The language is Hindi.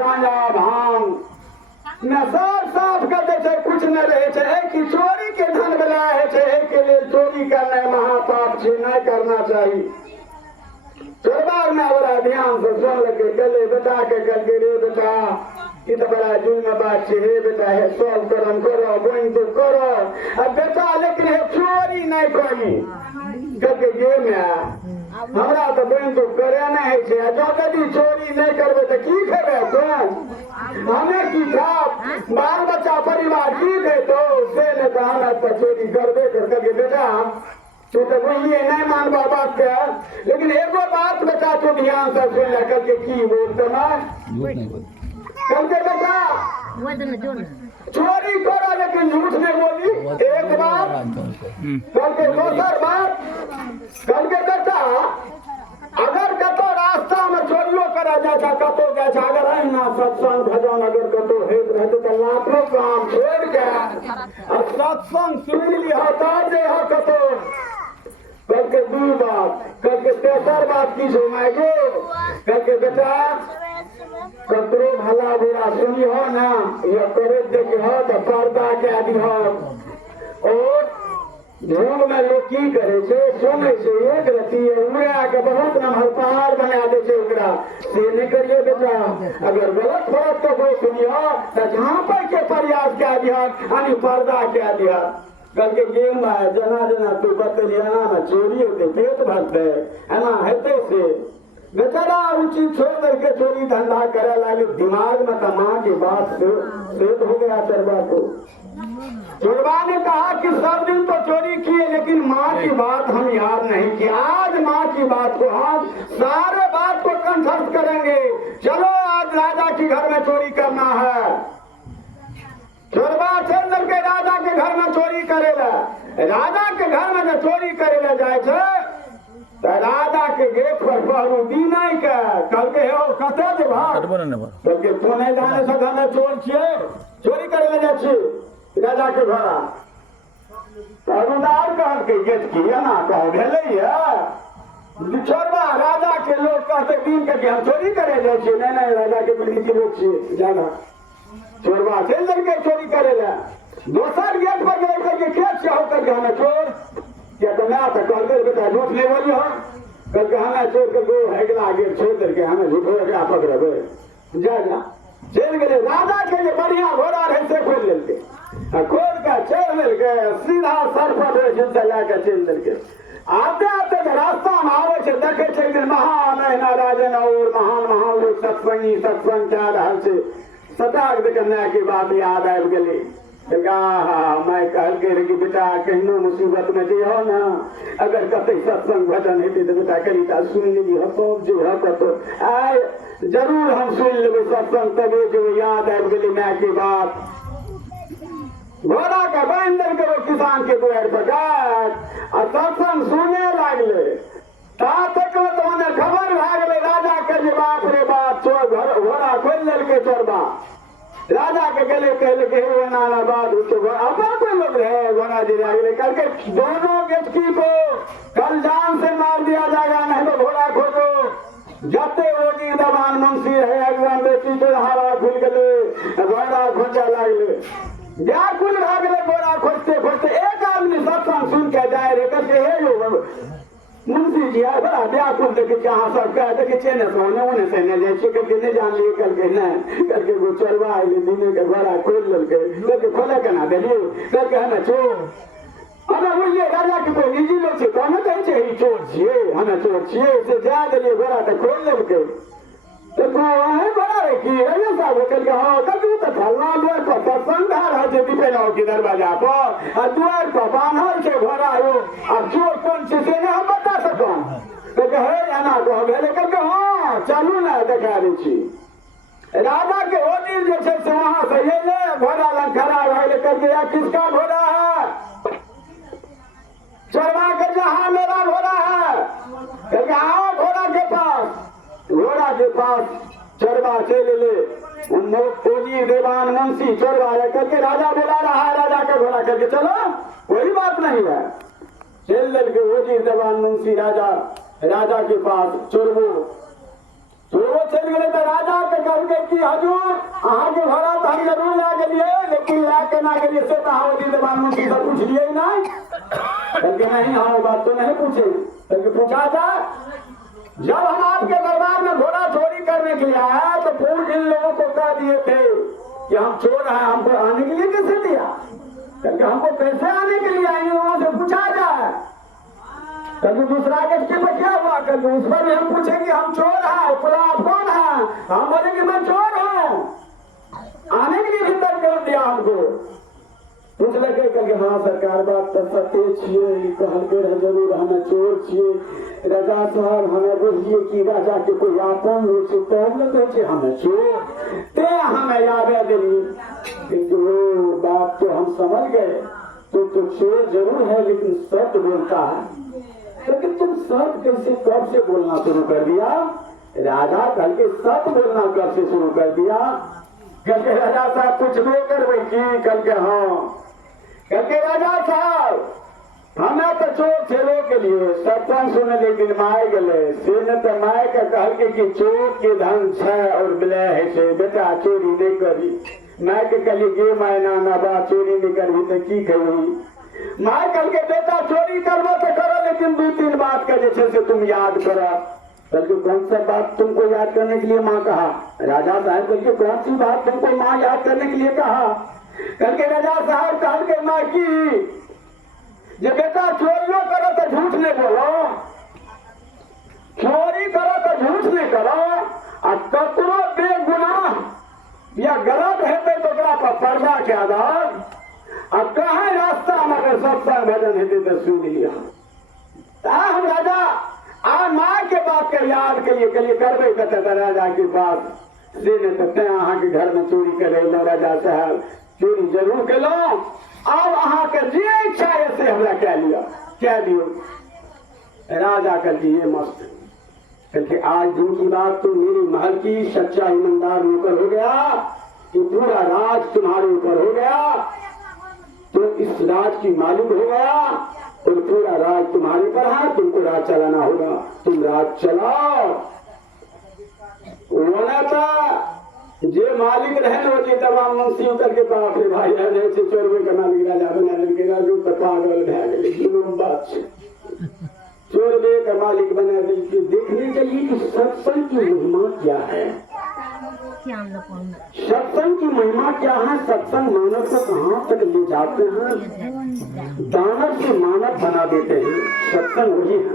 गांजा भांग न सब साफ कर दे छै, कुछ न रहे छै कि चोरी के धन बनाए छै के लिए चोरी करना महापाप छै, नहीं करना चाहिए। चोरबा में बड़ा ध्यान से सुन लगे, गले बेटा के करके रे बेटा ये तो बड़ा जुल्म बात है, हे बेटा है सब कर्म करो बहन तो करो, अब बेटा लेकिन है चोरी नहीं करी करके ये में हमरा तो बहन तो करे नहीं है, जो कभी चोरी नहीं करबे तो की खेबे तो हमें की खाब बाल बच्चा परिवार की दे तो से ने तो हम तो चोरी करबे करके बेटा तू तो बोलिए नहीं मान बात के, लेकिन एगो बात बेटा तो ध्यान से सुन ले करके की बोलते ना करके बेटा चोरी करो लेकिन झूठ नहीं बोली एक बात करके दूसर बात करके बेटा अगर कतो रास्ता में चोरियो करा जाए कतो गए अगर अहिना सत्संग भजन अगर कतो हेत रहते तो लाखों काम छोड़ के और सत्संग सुन लिया तब जे हो कतो करके दू बात करके तेसर बात की सुनाएगो करके बेटा कतरो भला बुरा सुनी हो ना या करे देखे हो तो पर्दा के दी हो और धूम में लोग की करे छे सुने से एक रती है उड़ा के बहुत नमहर पहाड़ बना दे छे ओकरा से नहीं करिए बेटा, अगर गलत फरक तो कोई सुनियो तो जहां पर के प्रयास क्या दिया यानी पर्दा क्या दिया करके गेम में जना जना तू बतलिया ना चोरी होते पेट भरते है ना हेते से बेचारा रुचि छोड़ करके चोरी धंधा करे लगे, दिमाग में माँ की बात सेट हो गया चरवा को। चोरबा ने कहा कि सब दिन तो चोरी किए लेकिन माँ की बात हम याद नहीं की, आज माँ की बात को हम सारे बात को कंठस्थ करेंगे, चलो आज राजा के घर में चोरी करना है। चोरबा चल के राजा के घर में चोरी करेला, राजा के घर में जो चोरी करेला जाए तो राजा के गेट पर पहरू दी नहीं के कल के हो कते जे भाग कल के तो नहीं जाने से घर में चोर छिए चोरी करे ले जा छी राजा के घर पहरुदार कह के गेट की ना कह भेले है चोरबा राजा के लोग कहते दिन के हम चोरी करे ले छी नहीं नहीं राजा के बिल्ली के लोग छी जाना चोरबा चल के चोरी करे ले दोसर गेट पर गए के खेत से होकर के हमें चोर क्या तो ना तो कल कर बेटा झूठ नहीं बोली हो कल के हमें छोड़ के गो हैगला आगे छोड़ करके हमें झूठ हो गया पकड़े जा जा चल गए राजा के लिए बढ़िया घोड़ा रहे से खोल लेते खोल का चल मिल गए सीधा सर पर चला के चल करके आते आते रास्ता में आवे छे देखे छे महान है राजन और महान महान लोग सत्संगी सत्संग क्या रहा से सटाक देखने की बात याद आ गई मैं कह के कि बेटा कहीं मुसीबत में जे हो ना अगर कते सत्संग भजन हेते तो बेटा कनिटा सुन ली हो तो जे हो तो आय जरूर हम सुन लेबे सत्संग तबे जो याद आ गेली मैं की बात घोड़ा का बंदर करो किसान के द्वार पर और सत्संग सुने लागले तक तो मने खबर भाग गए राजा के जे बाप रे बाप चोर घोड़ा खोल लेलके चोरबा राजा के गले कहले के नाना बात अपन कोई लोग है घोड़ा जी आगे करके दोनों व्यक्ति को कल जान से मार दिया जाएगा नहीं तो घोड़ा खोजो जाते ओजी दबान मुंशी है एकदम बेटी तो हवा खुल गए घोड़ा खोजा लागले जा कुल भाग गए घोड़ा खोजते खोजते एक आदमी सत्संग सुन के जाए रे करके हे लो मुंशी जी है बड़ा व्याकुल देखे जहाँ सब कह देखे चेने सोने उन्हें से ने ले छिके के ने जान लिए करके न करके वो चरवा आए दिन के घोड़ा खोल लेके करके खोले के ना देलिए करके हमें चोर अबे वो ये राजा के कोई निजी लोग से कौन कहे छे ई चोर छिए हमें चोर छिए से जा देलिए घोड़ा तो खोल लेके तो वो है बड़ा रे की राजा साहब कल के हां कभी तो फलना द्वार पर सत्संग है जे दिपेलाओ के दरवाजा पर और द्वार पर बांधल के घोड़ा आयो अब चोर कौन से ने हम बता सको तो कहे आना को भेले करके हां चलू ना दिखा दी छी राजा के ओदी जे छे से वहां से ये ले घोड़ा लन खड़ा भइले करके या किसका घोड़ा है चरवा के जहां मेरा घोड़ा है करके आओ घोड़ा के पास चरवा चले ले फौजी देवान मुंशी चरवा करके राजा बुला रहा है राजा का घोड़ा करके चलो कोई बात नहीं है चल के फौजी देवान मुंशी राजा के पास चोरबो तो वो चल गए तो राजा के कह के कि हजूर अहाँ के घोड़ा तो हम जरूर ला गेलिए, लेकिन ला के ना गेलिए से तो हाँ दीवान मुंशी से पूछ लिए ही नहीं। कहते नहीं हाँ वो बात तो नहीं पूछे। कहते पूछा जाए, जब हम आपके दरबार में घोड़ा चोरी करने के लिए आया तो पूर्ण इन लोगों को कह दिए थे कि हम चोर हैं, हमको आने के लिए कैसे दिया? क्योंकि हमको कैसे आने के लिए इन लोगों से पूछा जाए। कभी दूसरा व्यक्ति में क्या हुआ, कभी उस पर भी हम पूछेंगे हम चोर हैं, बोला आप कौन हैं, हम बोले कि मैं चोर हूँ, आने के लिए भीतर कर दिया हमको। पूछ लगे कि हाँ सरकार बात तो सत्य छे, कहलके रह जरूर हमें चोर छे, राजा साहब हमें बुझिए कि राजा के कोई आपन लोग से तब लगे छे हमें चोर, ते हमें याद दिली कि वो बात तो हम समझ गए, तो चोर जरूर है लेकिन सत्य बोलता है। क्योंकि तुम सत्य कैसे कब से बोलना शुरू कर दिया? राजा कल के सत्य बोलना कब से शुरू कर दिया? कल के राजा साहब कुछ नहीं करवे की? कल के हाँ कल के राजा साहब हमें तो चोर छेड़े के लिए सत्संग सुने लेकिन माए गले से न तो माए का कहल के कि चोर के धन छे और बिलय है से बेटा चोरी नहीं करी। मैं के कली गे मायना ना बा चोरी नहीं करवी तो की कही? माँ कल के बेटा चोरी करवा तो करो लेकिन 2-3 बात का जैसे से तुम याद करो। कल के कौन सा बात तुमको याद करने के लिए माँ कहा? राजा साहब कल के कौन सी बात तुमको माँ याद करने के लिए कहा? कल के राजा साहब कल के माँ की जब बेटा चोरियों करो तो झूठ नहीं बोलो, चोरी करो तो झूठ नहीं करो, और ककरो बेगुनाह या गलत है तो पर्दा के आधार अब कहा रास्ता हमारे सत्संग भजन हेतु तो सुन लिया। हम राजा आ माँ के बात के याद के लिए करबे करते राजा की बात से न सकते अहाँ के घर में चोरी करे लो राजा साहब चोरी जरूर के लो, अब अहाँ के जे इच्छा ऐसे हमरा क्या लिया क्या दियो। राजा कल की ये मस्त क्योंकि आज दिन की बात तो मेरे महल की सच्चा ईमानदार नौकर हो गया, कि पूरा राज तुम्हारे ऊपर हो गया, तो इस राज की मालिक हो गया और पूरा राज तुम्हारे पर है, तुमको राज चलाना होगा, तुम राज चलाओ। होना था जे मालिक रहे ना होती तमाम मुंशी उतर के पास भाई जैसे चोरवे का मालिक राजा बना के राजू तो पागल भै गए दोनों बात चोरवे का मालिक बना दिल। देखने चाहिए कि सत्संग की महिमा क्या है, सत्संग की महिमा क्या है। सत्संग मानव को कहाँ तक ले जाते हैं, दानव से मानव बना देते हैं। सत्संग वही है।